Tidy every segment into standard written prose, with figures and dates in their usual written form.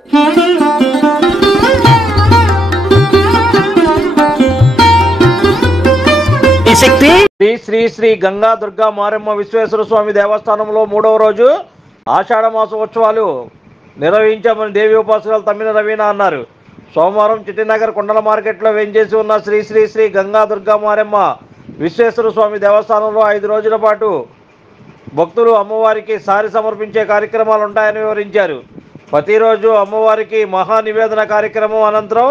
శ్రీ శ్రీ శ్రీ గంగా దుర్గా మారెమ్మ విశ్వేశ్వర స్వామి దేవస్థానంలో 3వ రోజు ఆషాఢ మాసోత్సవాలు నిర్వహించామని దేవి ఉపాసకులు తమ్మిన రవీణ అన్నారు. సోమవారం చిట్టినగర్ కొండల మార్కెట్లో వేంచేసి ఉన్న శ్రీ శ్రీ శ్రీ గంగా దుర్గా మారెమ్మ విశ్వేశ్వర స్వామి దేవస్థానంలో 5 రోజుల పాటు భక్తులు అమ్మవారికి సారి సమర్పించే కార్యక్రమాలు ఉంటాయని వివరించారు. ప్రతిరోజు అమ్మవారికి మహా నివేదన కార్యక్రమం అనంతరం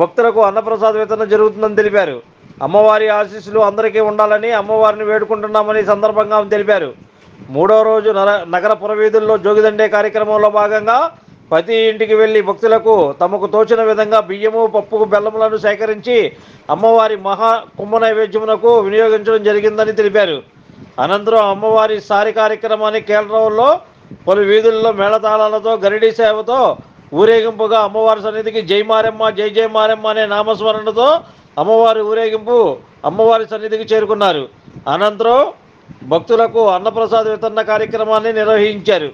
భక్తులకు అన్నప్రసాద వితరణ జరుగుతుందని తెలిపారు. అమ్మవారి ఆశీస్సులు అందరికీ ఉండాలని అమ్మవారిని వేడుకుంటున్నామని సందర్భంగా తెలిపారు. 3వ రోజు నగర పురవీధుల్లో జోగిదండే కార్యక్రమంలో భాగంగా ప్రతి ఇంటికి వెళ్లి భక్తులకు తమకు తోచిన విధంగా బియ్యము, పప్పు, బెల్లములను సేకరించి అమ్మవారి మహా కుంభ నైవేద్యమునకు వినియోగించడం జరిగిందని తెలిపారు. అనంతరం అమ్మవారి సారి కార్యక్రమాన్ని కేంద్రంలో పలు వీధుల్లో మేళతాళాలతో గరిడీ సేవతో ఊరేగింపుగా అమ్మవారి సన్నిధికి జై మారెమ్మ జై జై మారెమ్మ అనే నామస్మరణతో అమ్మవారి ఊరేగింపు అమ్మవారి సన్నిధికి చేరుకున్నారు. అనంతరం భక్తులకు అన్నప్రసాద వితరణ కార్యక్రమాన్ని నిర్వహించారు.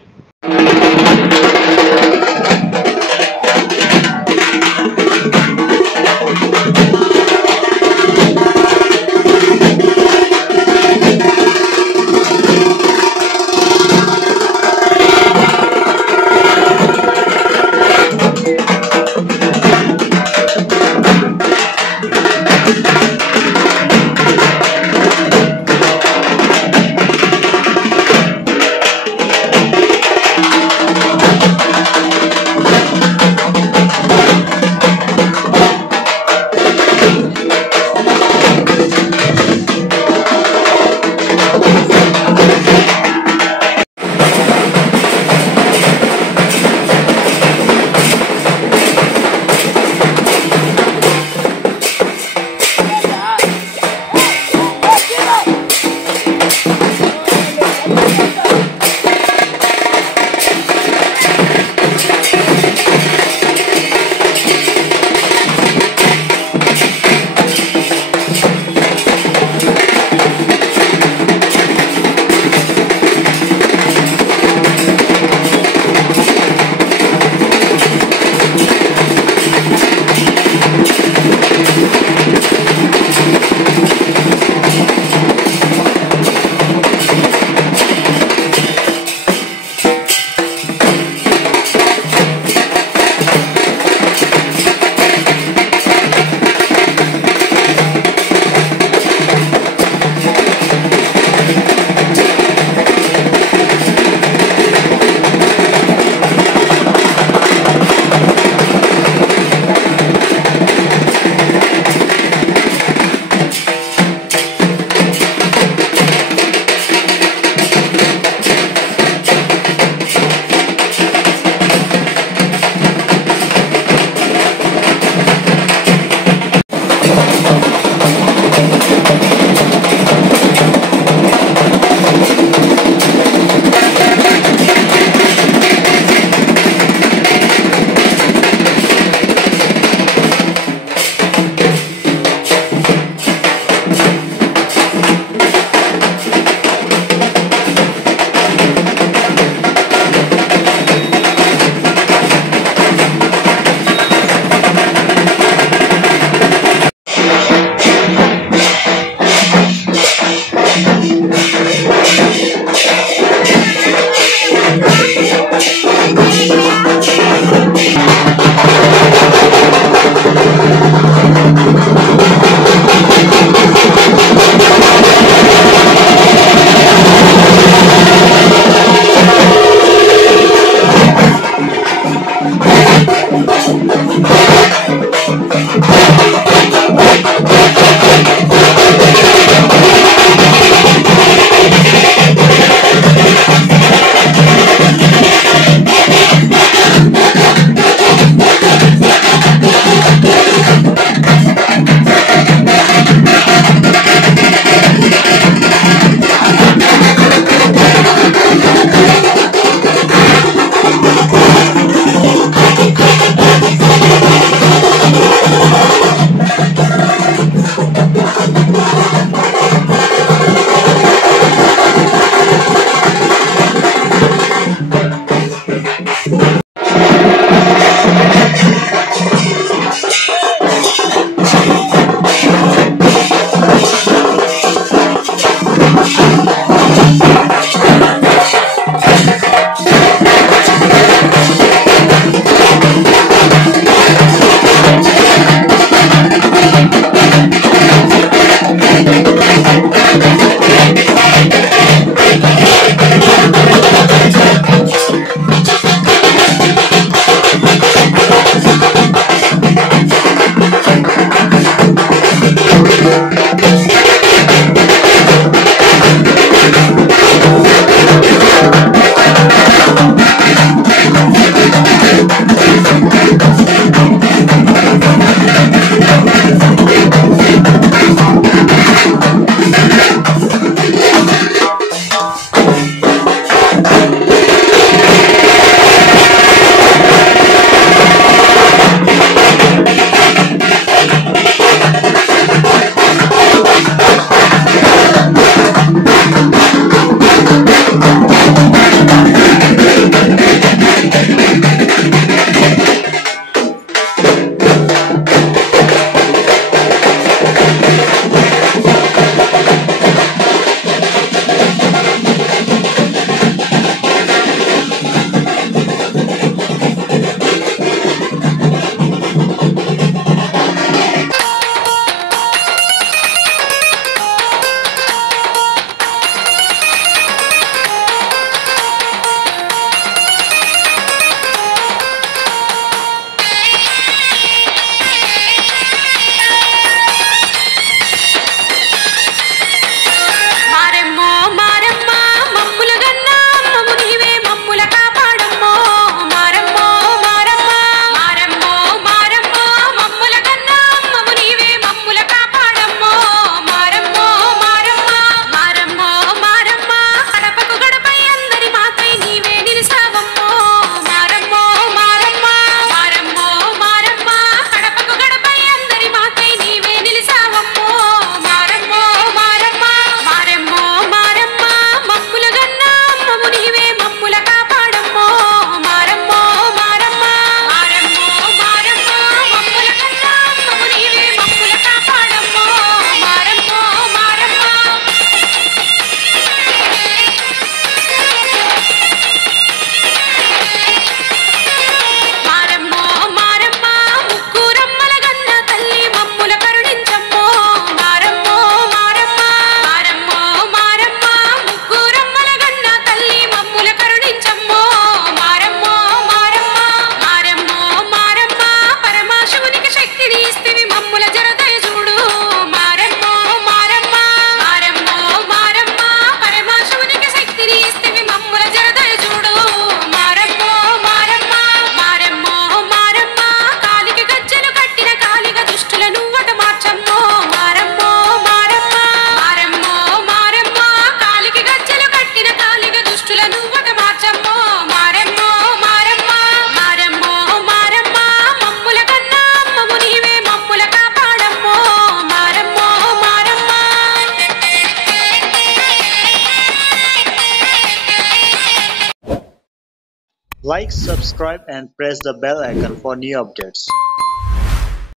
Like, subscribe, and press the bell icon for new updates.